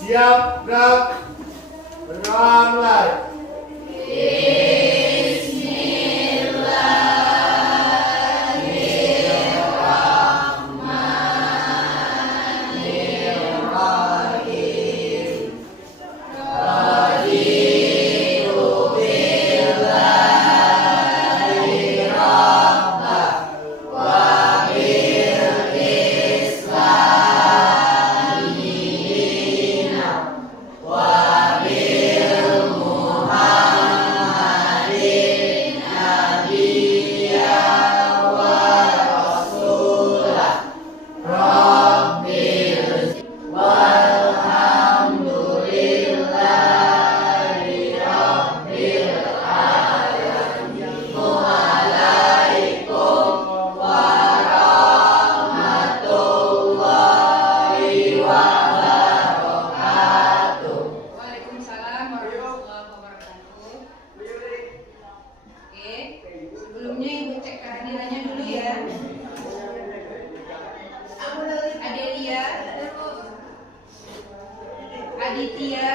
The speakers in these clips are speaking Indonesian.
Siap, gerak. Mulai. Sebelumnya Ibu cek kehadirannya dulu ya. Adelia, Aditya,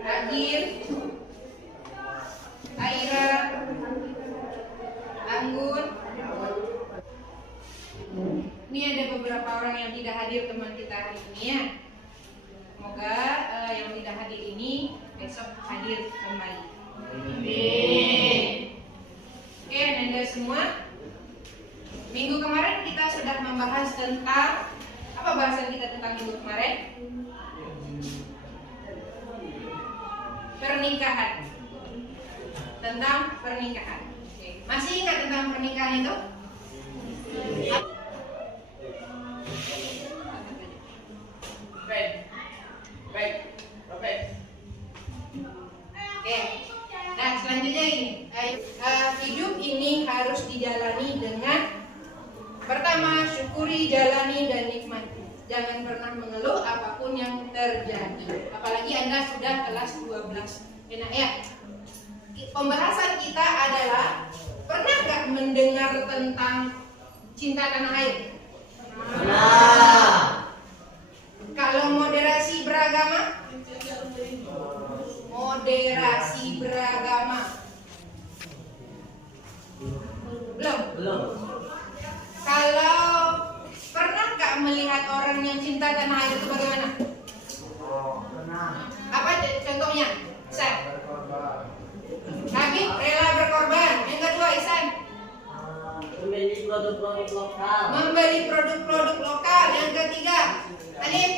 Adil, Aira, Anggun. Ini ada beberapa orang yang tidak hadir teman kita hari ini ya. Semoga yang tidak hadir ini besok hadir kembali. Amin. Oke, Anda semua. Minggu kemarin kita sudah membahas tentang apa bahasan kita tentang minggu kemarin? Pernikahan. Tentang pernikahan. Oke. Masih ingat tentang pernikahan itu? Baik. Oke. Nah, selanjutnya ini, hidup ini harus dijalani dengan pertama, syukuri, jalani, dan nikmati. Jangan pernah mengeluh apapun yang terjadi. Apalagi Anda sudah kelas 12. Enak ya? Pembahasan kita adalah, pernah nggak mendengar tentang cinta tanah air? Nah. Kalau moderasi beragama? Moderasi beragama. Belum. Kalau pernah nggak melihat orang yang cinta tanah air itu bagaimana? Pernah. Apa contohnya? Isan. Habib rela berkorban. Yang kedua, Isan. Membeli produk-produk lokal. Membeli produk-produk lokal. Yang ketiga, Alif.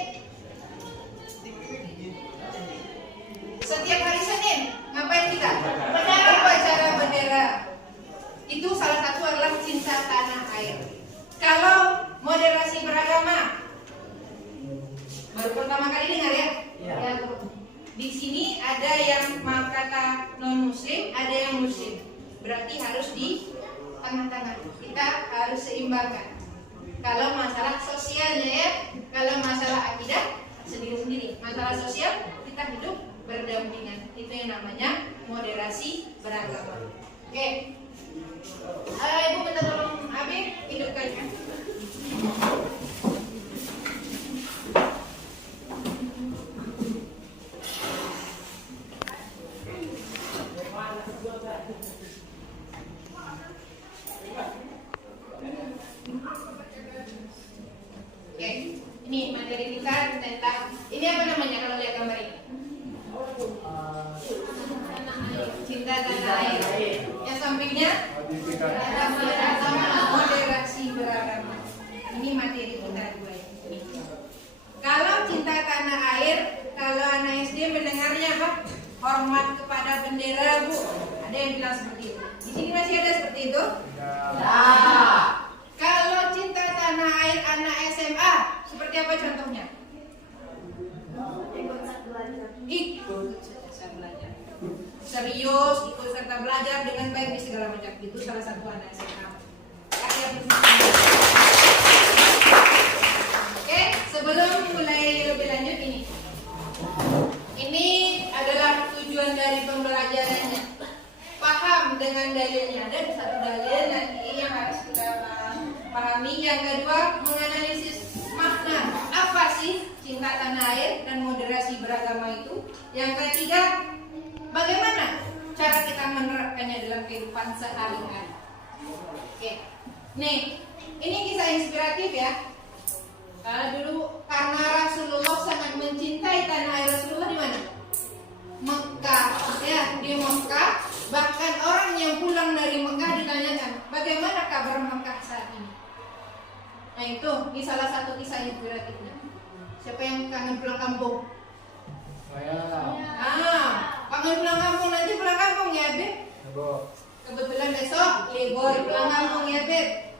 Setiap hari Senin ngapain kita? Upacara bendera. Itu salah satu adalah cinta tanah air. Kalau moderasi beragama, baru pertama kali dengar ya? Ya. Di sini ada yang kata non muslim, ada yang muslim. Berarti harus di tengah-tengah. Kita harus seimbangkan. Kalau masalah sosialnya ya, kalau masalah akidah sendiri-sendiri. Masalah sosial kita hidup berdampingan. Itu yang namanya moderasi beragama. Oke. Ibu minta tolong Abi hidupkan ya. Oke, ini materi kita tentang ini apa namanya kalau lihat gambar ini? Cinta tanah air. Yang sampingnya ada moderasi beragama. Ini materi kita dua ini. Kalau cinta tanah air, kalau anak SD mendengarnya apa? Hormat kepada bendera, Bu. Ada yang bilang seperti itu. Di sini masih ada seperti itu? Ya. Kalau cinta tanah air anak SMA, seperti apa contohnya? Ikut serta belajar. Serius, ikut serta belajar dengan baik di segala macam. Itu salah satu anak SMA. Oke, sebelum mulai lebih lanjut ini. Ini adalah tujuan dari pembelajarannya. Paham dengan dalilnya. Ada satu dalil nanti yang harus kita pahami. Yang kedua, menganalisis makna. Apa cinta tanah air dan moderasi beragama itu. Yang ketiga, bagaimana cara kita menerapkannya dalam kehidupan sehari-hari. Oke, nih ini kisah inspiratif ya. Dulu karena Rasulullah sangat mencintai tanah air Rasulullah di mana? Mekah, ya di Mekah. Bahkan orang yang pulang dari Mekah ditanyakan, bagaimana kabar Mekah saat ini? Nah itu, ini salah satu kisah inspiratifnya. Siapa yang kangen pulang kampung? Saya. Kangen pulang kampung, nanti pulang kampung ya, Beb? Kebetulan besok libur pulang kampung ya, Beb?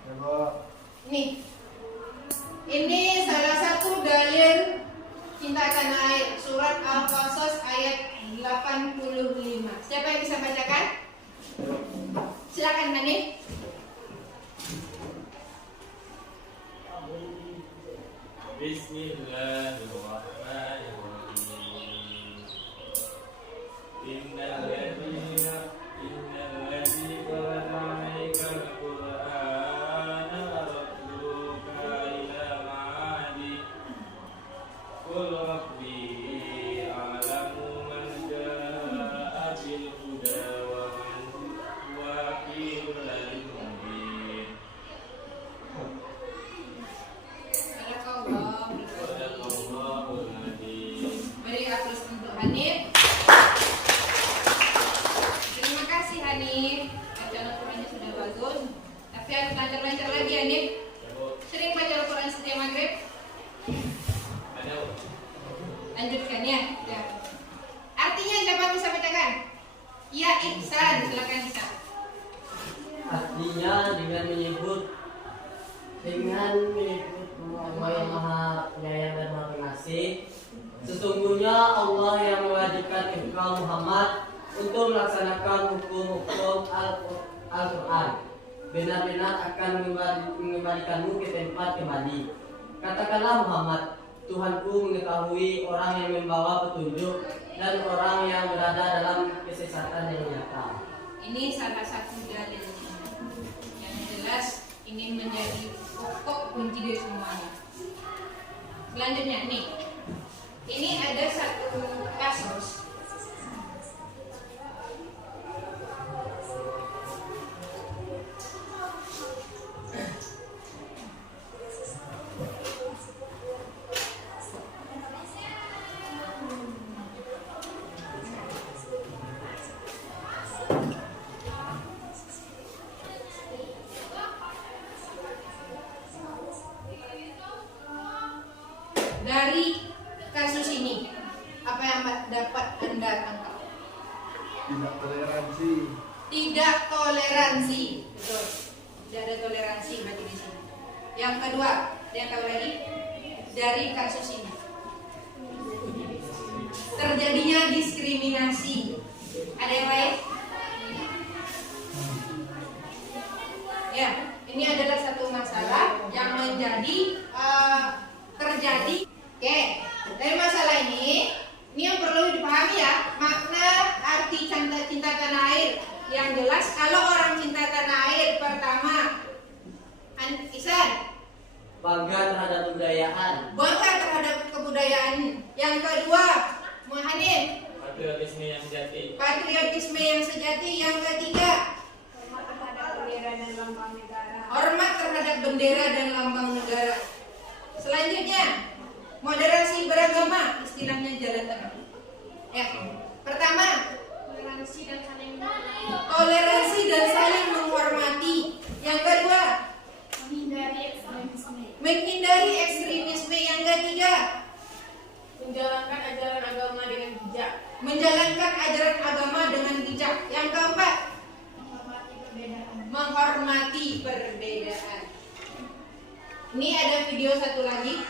Nih, ini salah satu dalil cinta tanah air, surat Al-Qasas ayat 85. Siapa yang bisa bacakan? Silakan, Nani. Bismillahirrahmanirrahim. Innal ladzi farada 'alaikal Qur'ana ratluka ila ma'adi. Qul rabbi a'lamu man jaa'a bil huda wa man huwa fi dhalalin mubin. Sadaqallahul adzim. Beri aplaus untuk Hanif. Terima kasih Hanif. Bacaan Al-Qurannya sudah bagus. Tapi harus lancar-lancar lagi Hanif. Sering baca Al-Quran setiap maghrib. Lanjutkan ya. Artinya siapa bisa bacakan? Ya Ihsan, silakan Ihsan. Artinya dengan menyebut Allah yang Maha Penyayang dan Maha Pengasih. Sesungguhnya Allah yang mewajibkan engkau Muhammad untuk melaksanakan hukum-hukum Al-Quran. Benar-benar akan mengembalikanmu ke tempat kembali. Katakanlah Muhammad, Tuhanku mengetahui orang yang membawa petunjuk dan orang yang berada dalam kesesatan yang nyata. Ini salah satu dalilnya. Yang jelas ini menjadi pokok kunci dari semuanya. Selanjutnya nih, ini ada satu kasus. Dari kasus ini, apa yang dapat Anda tangkap? Tidak toleransi. Tidak toleransi, betul. Tidak ada toleransi berarti di sini. Yang kedua, ada yang tahu lagi? Dari kasus ini, terjadinya diskriminasi. Ada yang lain? Ya, ini adalah satu masalah yang menjadi terjadi. Oke, dari masalah ini yang perlu dipahami ya, makna arti cinta tanah air. Yang jelas kalau orang cinta tanah air, pertama, Ihsan, Bangga terhadap kebudayaan. bangga terhadap kebudayaan. Yang kedua, Muhammad, Patriotisme yang sejati. patriotisme yang sejati. Yang ketiga, hormat terhadap bendera dan lambang negara. Selanjutnya, moderasi beragama, istilahnya jalan tengah. Ya, pertama, toleransi dan saling menghormati. Yang kedua, menghindari ekstremisme. Yang ketiga, menjalankan ajaran agama dengan bijak. Menjalankan ajaran agama dengan bijak. Yang keempat, menghormati perbedaan. Ini ada video satu lagi.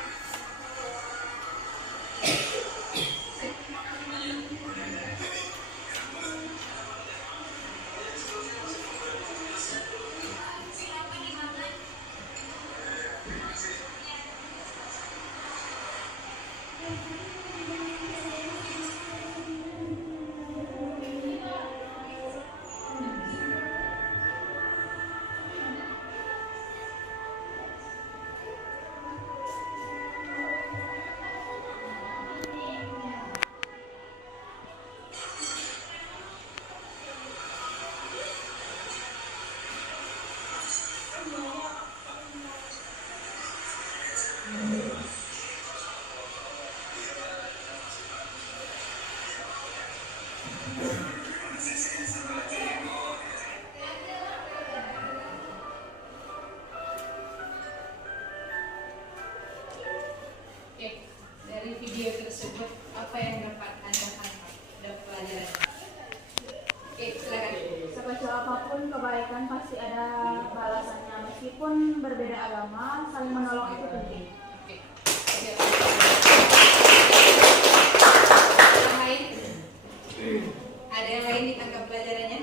Meskipun berbeda agama, saling menolong itu penting. Oke. Yang lain? Ada yang lain ditangkap pelajarannya?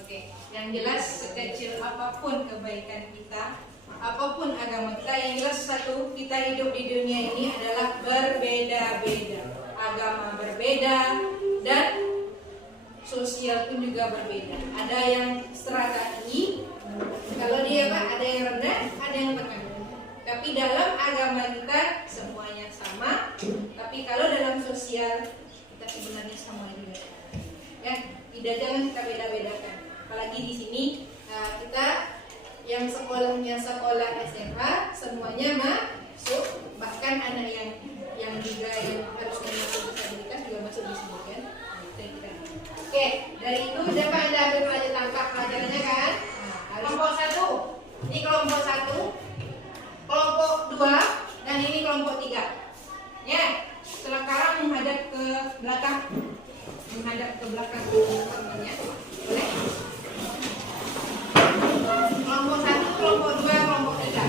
Oke. Yang jelas sekecil apapun kebaikan kita, apapun agama kita, yang jelas satu, kita hidup di dunia ini adalah berbeda-beda. Agama berbeda dan sosial pun juga berbeda. Ada yang strata tinggi, kalau dia Pak, ada yang rendah, ada yang tengah. Tapi dalam agama kita semuanya sama. Tapi kalau dalam sosial kita sebenarnya sama juga. Ya, tidak, jangan kita beda-bedakan. Apalagi di sini kita yang sekolahnya sekolah SMA semuanya masuk, bahkan anak yang juga yang harus masuk disabilitas juga masuk di sini kan. Oke, dari itu dapat Anda ambil pelajaran, tangkap pelajarannya kan? Nah, kelompok 1, ini kelompok 1, kelompok 2, dan ini kelompok 3. Ya, sekarang menghadap ke belakang, teman-temannya. Boleh? Kelompok 1, kelompok 2, kelompok 3.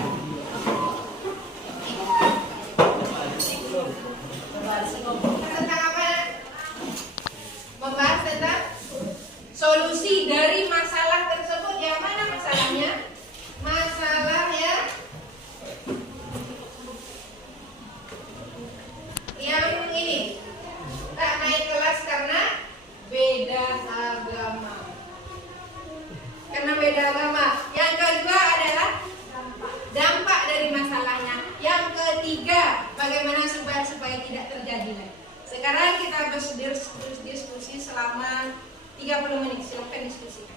Tentang apa? Membahas tentang solusi dari masalah tersebut. Yang mana masalahnya? Masalahnya yang ini, tak naik kelas karena beda agama. Karena beda agama. Yang kedua adalah dampak dari masalahnya. Yang ketiga, bagaimana supaya tidak terjadi lagi. Sekarang kita berdiskusi selama 30 menit. Silakan diskusikan.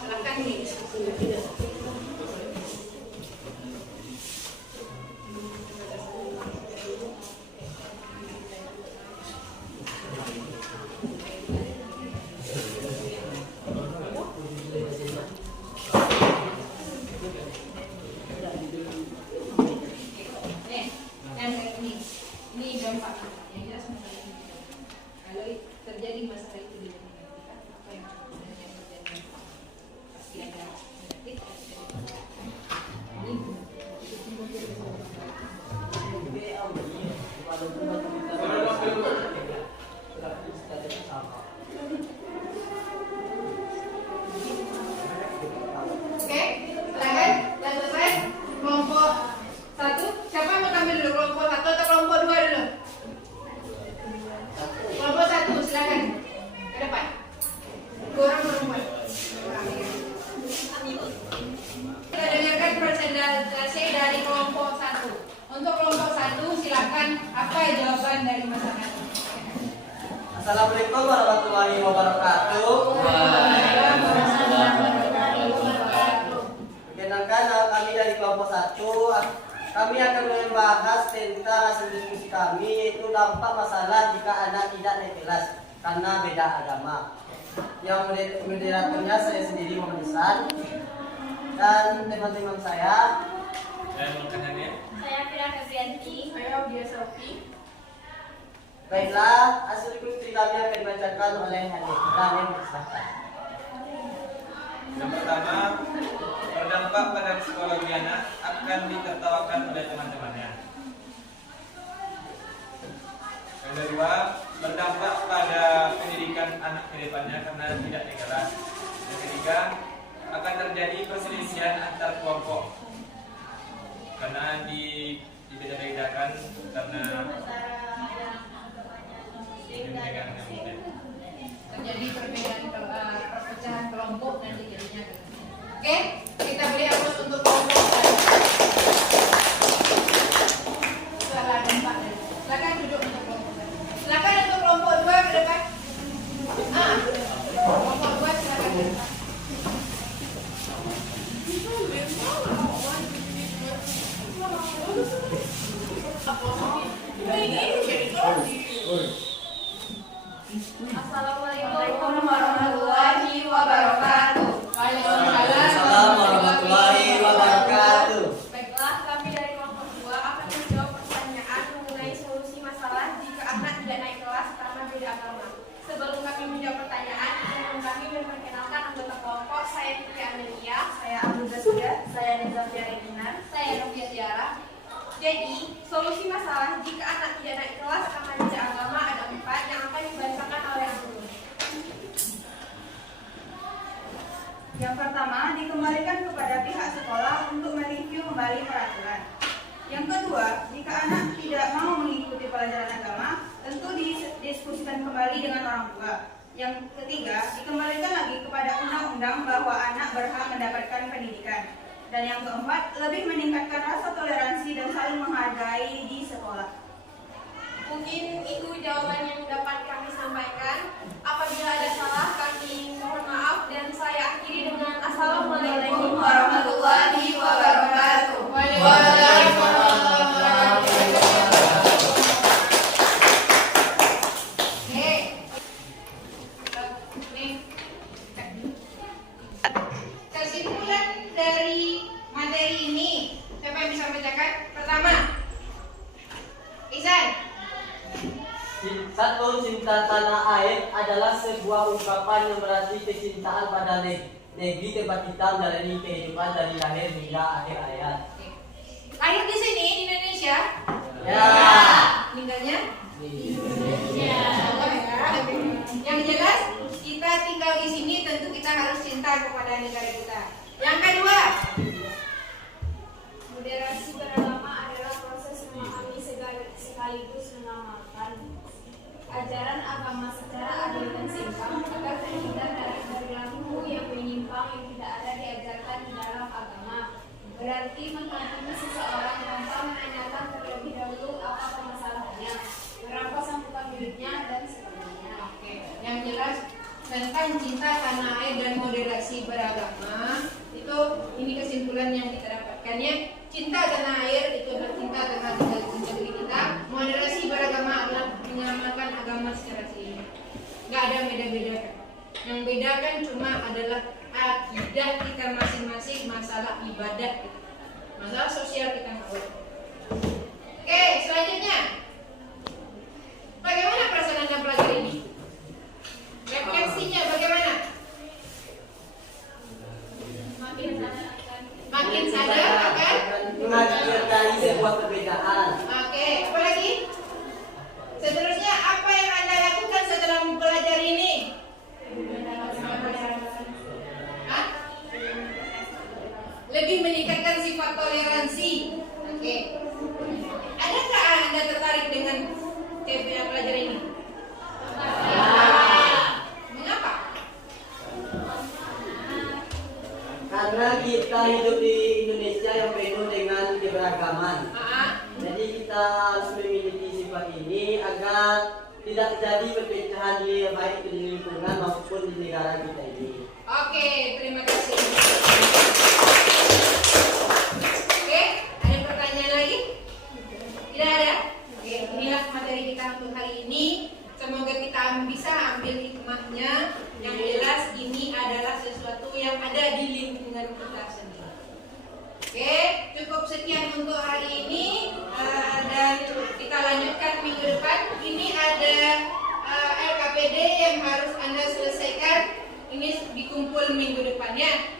Silakan diskusikan. Ini dampak yang jelas masalah ini. Kalau terjadi masalah itu di dunia kita, apa yang sebenarnya terjadi? Pasti ada negatif. Oke, silakan. Dan selesai kelompok 1. Siapa yang mau tampil dulu? Kelompok 1 atau kelompok 2 dulu? Kelompok 1, silakan. Ke depan. 2 orang perempuan. Kita dengarkan presentasi dari kelompok 1. Untuk kelompok 1, silakan. Apa jawaban dari masyarakat? Assalamualaikum warahmatullahi wabarakatuh. Perkenalkan, kami dari kelompok 1. Kami akan membahas tentang hasil diskusi kami, yaitu dampak masalah jika anak tidak naik kelas karena beda agama. Yang moderatornya saya sendiri Muhammad Ihsan, dan teman-teman saya. Dan makanannya. Saya Fira Febrianti. Saya Audia Sofi. Baiklah, hasil diskusi kami akan dibacakan oleh Hanif. Kalian bersilakan. Yang pertama, berdampak pada psikologi anak akan ditertawakan oleh teman-temannya. Yang kedua, berdampak pada pendidikan anak ke depannya karena tidak naik kelas. Yang ketiga, akan terjadi perselisihan antar kelompok karena dibeda-bedakan karena terjadi perbedaan perpecahan kelompok nanti jadinya. Oke, kita beri aplaus untuk kelompok 1. Salah dampak. Silakan duduk untuk kelompok 1. Silakan untuk kelompok 2 ke depan. Kelompok 2 silakan ke depan. Assalamualaikum warahmatullahi wabarakatuh. Waalaikumsalam Assalamualaikum warahmatullahi wabarakatuh. Solusi masalah jika anak tidak naik kelas akan belajar agama ada 4 yang akan dibacakan oleh guru. Yang pertama, dikembalikan kepada pihak sekolah untuk mereview kembali peraturan. Yang kedua, jika anak tidak mau mengikuti pelajaran agama, tentu didiskusikan kembali dengan orang tua. Yang ketiga, dikembalikan lagi kepada undang-undang bahwa anak berhak mendapatkan pendidikan. Dan yang keempat, lebih meningkatkan rasa toleransi dan saling menghargai di sekolah. Mungkin itu jawaban yang dapat kami sampaikan. Apabila ada salah, kami mohon maaf dan saya akhiri dengan Assalamualaikum warahmatullahi wabarakatuh. Kesimpulan dari materi ini, siapa yang bisa bacakan? Pertama, Ihsan. Satu, cinta tanah air adalah sebuah ungkapan yang berarti kecintaan pada negeri tempat kita menjalani kehidupan dari lahir hingga akhir hayat. Lahir di sini di Indonesia. Ya. Tinggalnya Di Indonesia. Yang jelas kita tinggal di sini tentu kita harus cinta kepada negara kita. Yang kedua, Moderasi beragama adalah proses memahami sekaligus mengamalkan ajaran agama secara adil dan seimbang agar terhindar dari perilaku yang menyimpang yang tidak ada diajarkan di dalam agama. Berarti menghakimi seseorang tanpa menanyakan terlebih dahulu apa permasalahannya, merampas sambutan miliknya dan sebagainya. oke, yang jelas tentang cinta tanah air dan moderasi beragama itu ini kesimpulan yang kita dapatkannya. Cinta tanah air itu adalah cinta terhadap negeri kita. Moderasi beragama adalah mengamalkan agama secara seimbang. Nggak ada beda-beda. Yang bedakan cuma adalah akidah kita masing-masing, masalah ibadah kita, masalah sosial kita nggak boleh. Oke, selanjutnya, bagaimana perasaan Anda pelajari ini? Refleksinya bagaimana? Makin sadar akan. menghargai sebuah perbedaan. Oke, apa lagi? Seterusnya, apa yang Anda lakukan setelah mempelajari ini? Hah? Lebih meningkatkan sifat toleransi. Oke. Adakah Anda tertarik dengan pelajaran ini? Mengapa? Karena kita hidup di Indonesia yang penuh dengan keberagaman. Jadi kita harus memiliki sifat ini agar tidak terjadi perpecahan di baik di lingkungan maupun di negara kita ini. Oke, terima kasih. Oke, ada pertanyaan lagi? Tidak ada? Oke, inilah materi kita untuk hari ini. Semoga kita bisa ambil hikmahnya. Yang jelas ini adalah sesuatu yang ada di lingkungan kita sendiri. Oke, cukup sekian untuk hari ini dan kita lanjutkan minggu depan. Ini ada LKPD yang harus Anda selesaikan. Ini dikumpul minggu depannya.